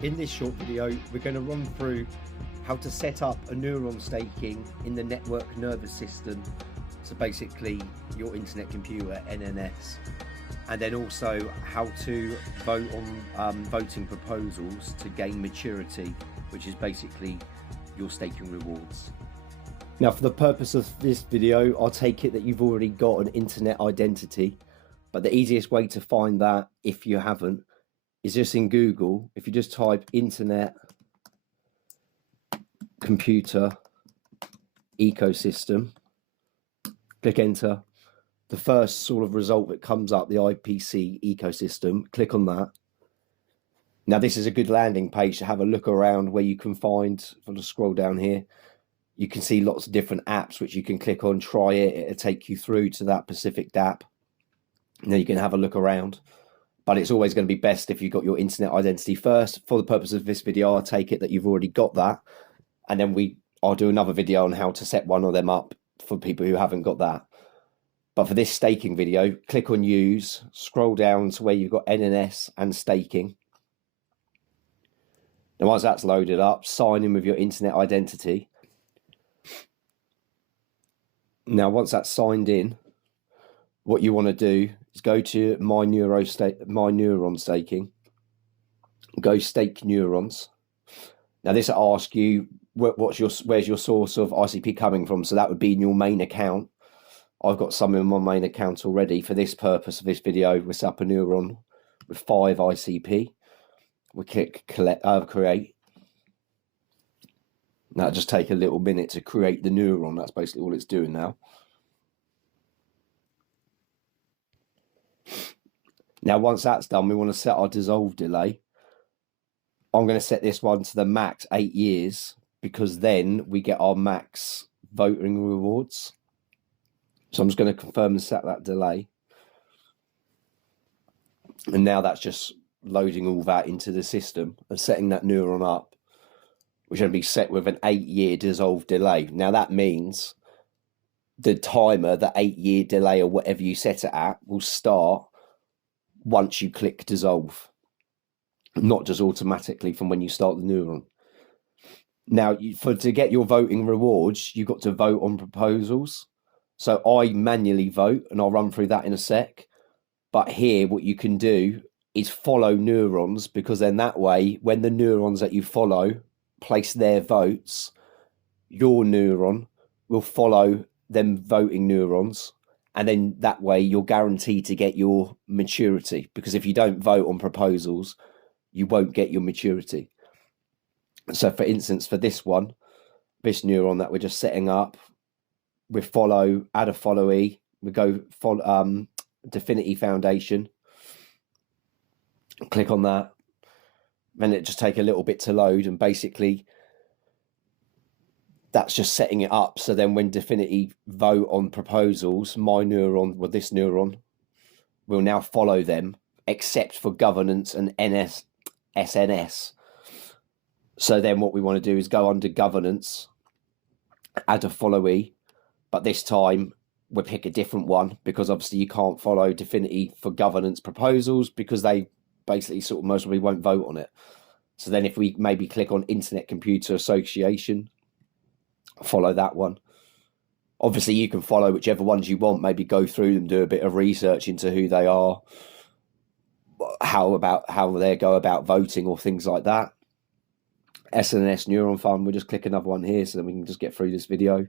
In this short video, we're going to run through how to set up a neuron staking in the network nervous system. So basically your internet computer, NNS, and then also how to vote on voting proposals to gain maturity, which is basically your staking rewards. Now, for the purpose of this video, I'll take it that you've already got an internet identity, but the easiest way to find that, if you haven't, is just in Google. If you just type internet computer ecosystem, click enter, the first sort of result that comes up, the IPC ecosystem, click on that. Now this is a good landing page to have a look around, where you can find, if I just scroll down here, you can see lots of different apps which you can click on, try it, it'll take you through to that specific app. Now you can have a look around. But it's always going to be best if you've got your internet identity first. For the purpose of this video, I'll take it that you've already got that. And then I'll do another video on how to set one of them up for people who haven't got that. But for this staking video, click on use, scroll down to where you've got NNS and staking. Now once that's loaded up, sign in with your internet identity. Now once that's signed in, what you want to do is go to my neuron staking, go stake neurons. Now this will ask you where's your source of ICP coming from, so that would be in your main account. I've got some in my main account already. For this purpose of this video, we set up a neuron with 5 ICP. We click create. That'll just take a little minute to create the neuron. That's basically all it's doing now. Now, once that's done, we want to set our dissolve delay. I'm going to set this one to the max 8 years, because then we get our max voting rewards. So I'm just going to confirm and set that delay. And now that's just loading all that into the system and setting that neuron up, which will be set with an 8-year dissolve delay. Now that means the timer, the 8-year delay or whatever you set it at, will start once you click dissolve, not just automatically from when you start the neuron. Now, to get your voting rewards, you've got to vote on proposals. So I manually vote, and I'll run through that in a sec. But here, what you can do is follow neurons, because then that way, when the neurons that you follow place their votes, your neuron will follow them voting neurons. And then that way you're guaranteed to get your maturity, because if you don't vote on proposals, you won't get your maturity. So for instance, for this one, this neuron that we're just setting up, we follow, add a followee, we go follow Definity Foundation, click on that, then it just take a little bit to load, and basically that's just setting it up. So then when Definity vote on proposals, my neuron, well, this neuron, will now follow them, except for governance and SNS. So then what we want to do is go under governance, add a followee, but this time we'll pick a different one, because obviously you can't follow Definity for governance proposals, because they basically sort of most probably won't vote on it. So then if we maybe click on Internet Computer Association, follow that one. Obviously you can follow whichever ones you want, maybe go through them, do a bit of research into who they are, how they go about voting or things like that. SNS Neuron Fund, we'll just click another one here so then we can just get through this video.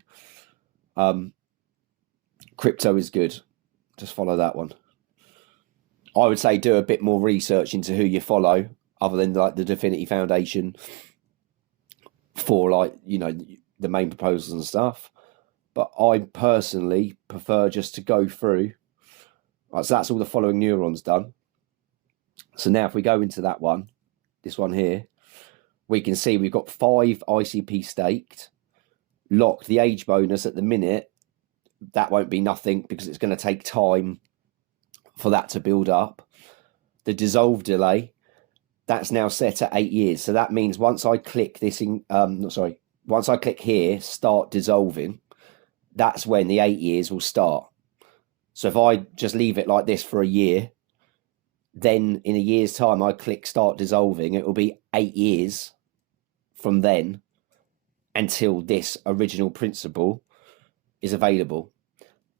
Crypto is good, just follow that one. I would say do a bit more research into who you follow, other than like the Definity Foundation, for like, you know, the main proposals and stuff. But I personally prefer just to go through. Right, so that's all the following neurons done. So now if we go into that one, this one here, we can see we've got 5 ICP staked, locked. The age bonus at the minute, that won't be nothing, because it's going to take time for that to build up. The dissolve delay, that's now set at 8 years. So that means once I click this in, once I click here, start dissolving, that's when the 8 years will start. So if I just leave it like this for a year, then in a year's time, I click start dissolving. It will be 8 years from then until this original principle is available.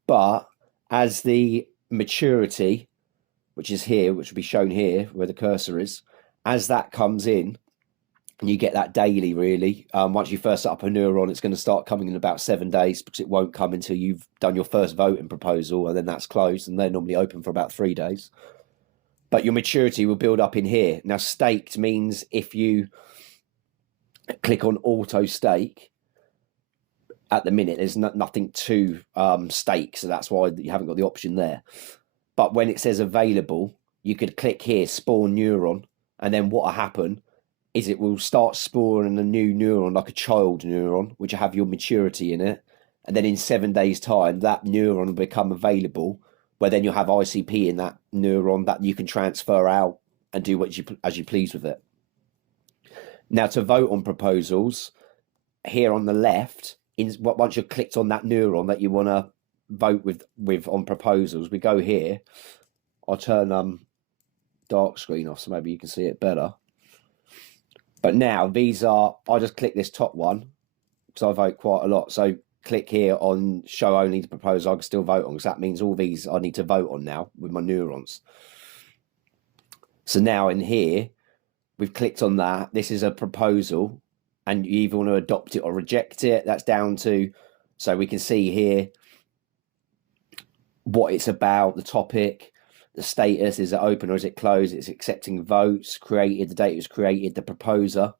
But as the maturity, which is here, which will be shown here where the cursor is, as that comes in, and you get that daily, really. Once you first set up a neuron, it's going to start coming in about 7 days, because it won't come until you've done your first voting proposal, and then that's closed, and they're normally open for about 3 days. But your maturity will build up in here. Now, staked means if you click on auto stake, at the minute there's nothing to stake, so that's why you haven't got the option there. But when it says available, you could click here, spawn neuron, and then what will happen is it will start spawning a new neuron, like a child neuron, which will have your maturity in it. And then in 7 days' time, that neuron will become available, where then you'll have ICP in that neuron that you can transfer out and do as you please with it. Now, to vote on proposals, here on the left, once you've clicked on that neuron that you want to vote with on proposals, we go here. I'll turn dark screen off so maybe you can see it better. But now these are, I just click this top one because I vote quite a lot. So click here on show only the proposal I can still vote on, because that means all these I need to vote on now with my neurons. So now in here, we've clicked on that. This is a proposal, and you either want to adopt it or reject it. That's down to, so we can see here what it's about, the topic, the status, is it open or is it closed? It's accepting votes, created, the date was created, the proposer.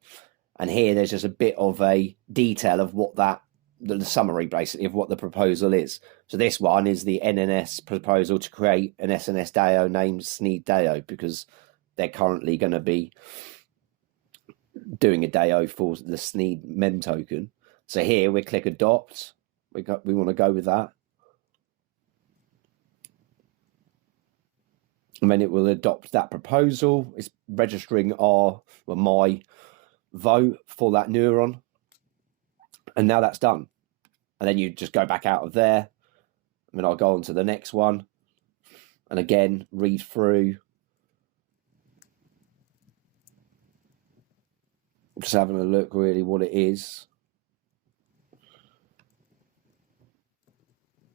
And here there's just a bit of a detail of what the summary basically of what the proposal is. So this one is the NNS proposal to create an SNS DAO named Sneed DAO, because they're currently going to be doing a DAO for the Sneed mem token. So here we click adopt. We want to go with that. And then it will adopt that proposal. It's registering my vote for that neuron. And now that's done. And then you just go back out of there. And then I'll go on to the next one. And again, read through. Just having a look really what it is.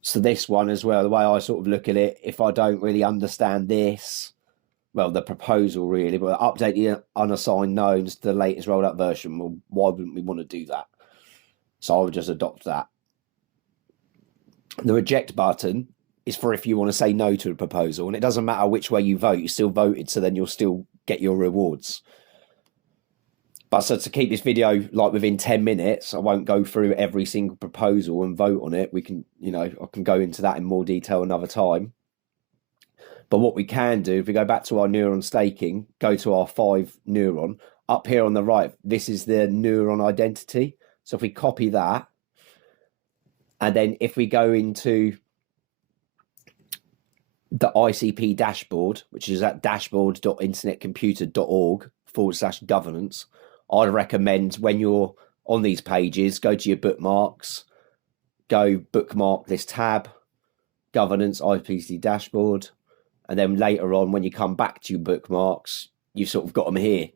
So this one as well, the way I sort of look at it, if I don't really understand this, well, the proposal really, but update the unassigned knowns to the latest rolled out version, well, why wouldn't we want to do that? So I would just adopt that. The reject button is for if you want to say no to a proposal, and it doesn't matter which way you vote, you still voted, so then you'll still get your rewards. But so to keep this video like within 10 minutes, I won't go through every single proposal and vote on it. We can, I can go into that in more detail another time. But what we can do, if we go back to our neuron staking, go to our 5 neuron, up here on the right, this is the neuron identity. So if we copy that, and then if we go into the ICP dashboard, which is at dashboard.internetcomputer.org/governance, I'd recommend when you're on these pages, go to your bookmarks, go bookmark this tab, governance, IPC dashboard, and then later on when you come back to your bookmarks, you've sort of got them here.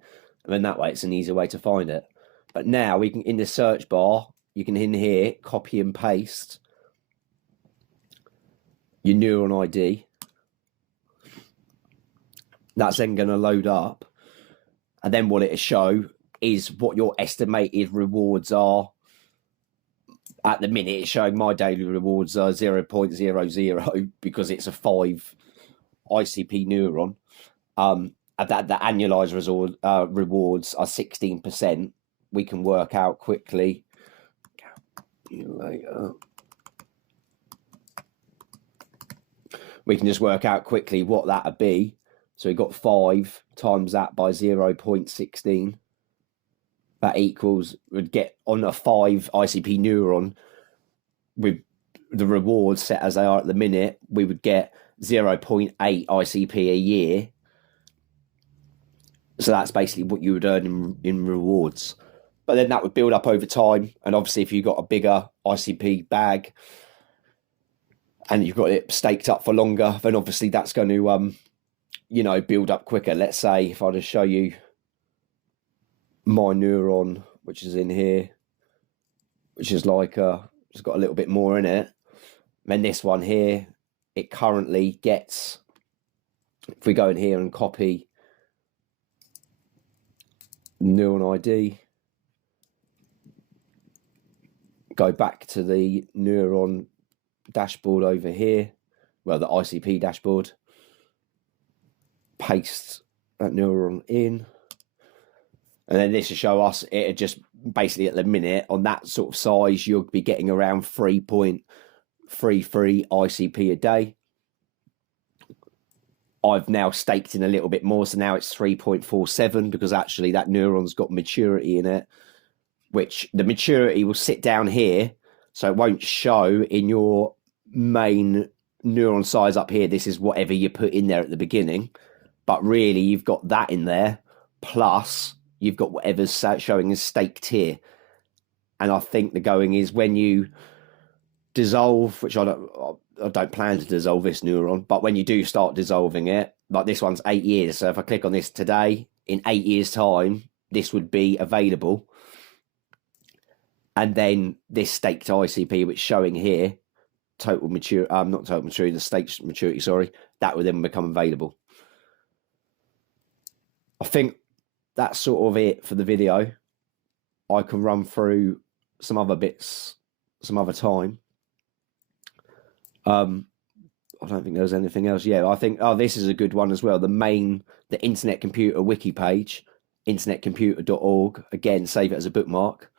And then that way it's an easier way to find it. But now we can, in the search bar, you can in here, copy and paste your neuron ID. That's then going to load up. And then what it'll show is what your estimated rewards are. At the minute, it's showing my daily rewards are 0.00 because it's a 5 ICP neuron. That the annualized rewards are 16%. We can work out quickly. We can just work out quickly what that would be. So we've got 5 times that by 0.16. That equals, would get on a 5 ICP neuron with the rewards set as they are at the minute, we would get 0.8 ICP a year. So that's basically what you would earn in rewards. But then that would build up over time. And obviously if you've got a bigger ICP bag and you've got it staked up for longer, then obviously that's going to you know, build up quicker. Let's say if I just show you my neuron, which is in here, which is like it's got a little bit more in it. Then this one here, it currently gets, if we go in here and copy neuron ID, go back to the neuron dashboard over here, well, the ICP dashboard, paste that neuron in, and then this will show us it just basically at the minute on that sort of size you'll be getting around 3.33 ICP a day. I've now staked in a little bit more, so now it's 3.47 because actually that neuron's got maturity in it, which the maturity will sit down here, so it won't show in your main neuron size up here. This is whatever you put in there at the beginning, but really you've got that in there, plus you've got whatever's showing as staked here. And I think the going is when you dissolve, which I don't plan to dissolve this neuron, but when you do start dissolving it, like this one's 8 years. So if I click on this today, in 8 years' time, this would be available. And then this staked ICP, which is showing here, total mature, not total maturity, the staked maturity, sorry, that would then become available. I think that's sort of it for the video. I can run through some other bits some other time. I don't think there's anything else. Yeah, I think, this is a good one as well. The Internet Computer wiki page, internetcomputer.org. Again, save it as a bookmark.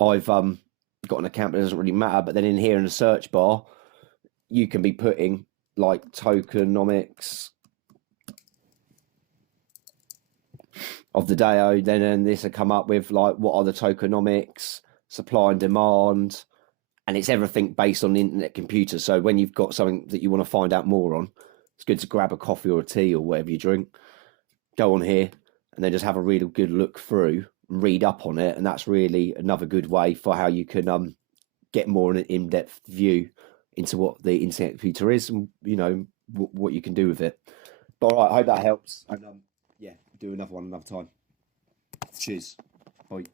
I've got an account, but it doesn't really matter. But then in here in the search bar, you can be putting like tokenomics of the day. Then this will come up with like what are the tokenomics, supply and demand, and it's everything based on the Internet Computer. So when you've got something that you want to find out more on, it's good to grab a coffee or a tea or whatever you drink, go on here, and then just have a really good look through, read up on it. And that's really another good way for how you can get more an in-depth view into what the Internet Computer is and, you know, what you can do with it. But all right, I hope that helps. And yeah, do another one another time. Cheers. Bye.